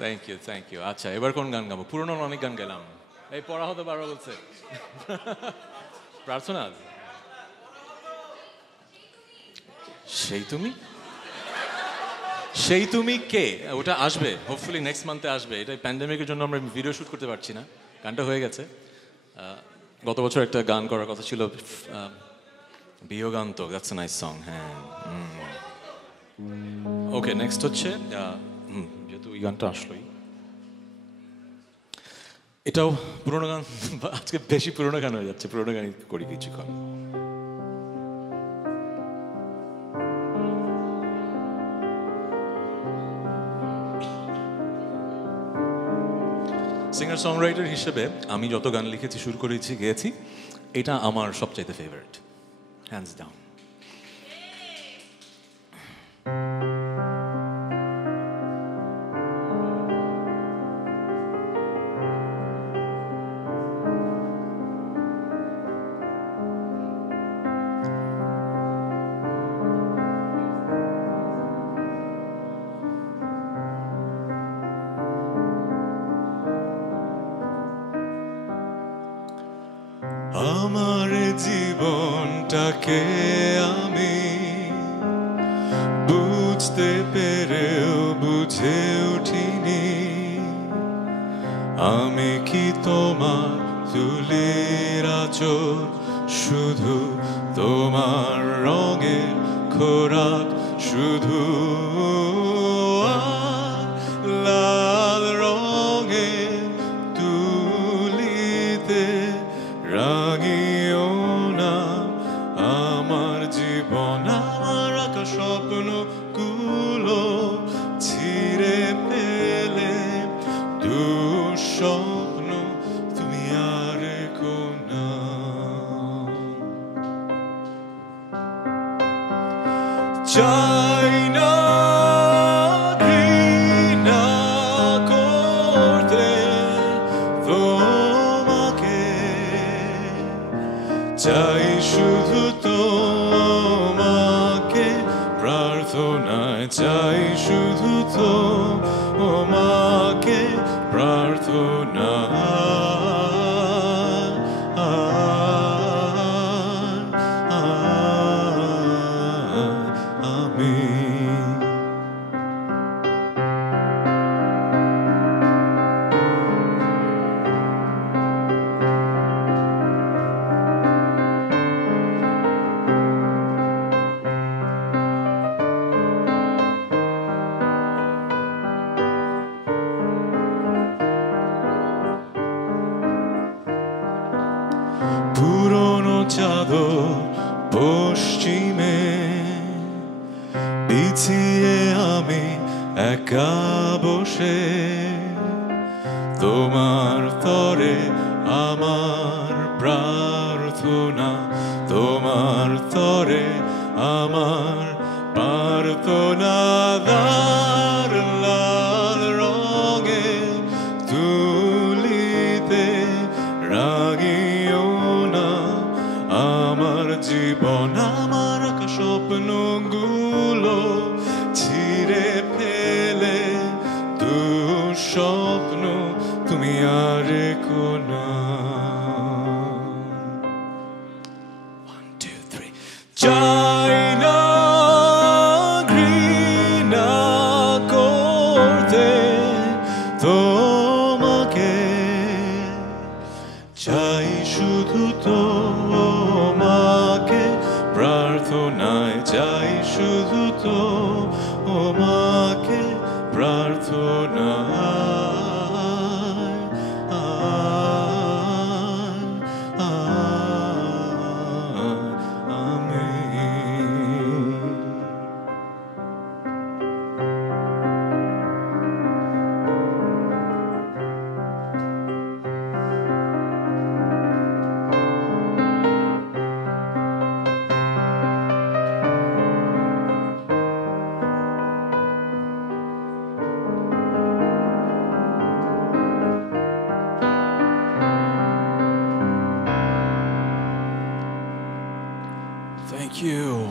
Thank you. আচ্ছা, এবার কোন গান গাবো? পুরোনো অনেক গান গেলাম। এই পড়া হতে পারবো বলছে। প্রার্থনা, সেই তুমি, সেই তুমি কে? ওটা আসবে, হোপফুলি নেক্সট মান্থে আসবে। এটা প্যান্ডেমিকের জন্য আমরা ভিডিও শ্যুট করতে পারছি না, গানটা হয়ে গেছে। গত বছর একটা গান করার কথা ছিল, বিয়োগান্ত, দ্যাটস এ নাইস সং। হ্যাঁ, ওকে, নেক্সট হচ্ছে, যেহেতু এই গানটা আসলোই, এটাও পুরোনো গান। আজকে বেশি পুরোনো গান হয়ে যাচ্ছে, পুরোনো গানই করি কিছুক্ষণ। সিঙ্গার সংরাইটার হিসেবে আমি যত গান লিখেছি, সুর করেছি, গেয়েছি, এটা আমার সবচাইতে ফেভারিট, হ্যান্ডস ডাউন। আমার জীবনটাকে আমি বুঝতে পেরেও বুঝে উঠিনি, আমি কি তোমার চুলের আঁচল, শুধু তোমার রঙের খোরাক, শুধু লাল রঙের তুলিতে রাঙিও না আমার জীবন, আমার আঁকা স্বপ্নগুলো ছিঁড়ে ফেলে দুঃস্বপ্ন তুমি আর কোনা। চাই না ঘৃণা করতে তোমাকে, চাই শুধু তোমাকে প্রার্থনায়, চাই শুধু তোমাকে প্রার্থনা। আমি পুরনো চাদর পশ্চিমে বিছিয়ে আমি একা বসে, তোমার তরে আমার প্রার্থনা, তোমার তরে আমার প্রার্থনা। লাল লাল রঙে তুলিতে রাগিও না আমার জীবন, আমার আঁকা স্বপ্নগুলো ছিঁড়ে ফেলে দুঃস্বপ্ন তুমি আর কোনা। 1 2 3 চাই না ঘৃণা করতে তোমাকে, চাই শুধু তোমাকে প্রার্থনায়, চাই শুধু তোমাকে প্রার্থনায়। Thank you.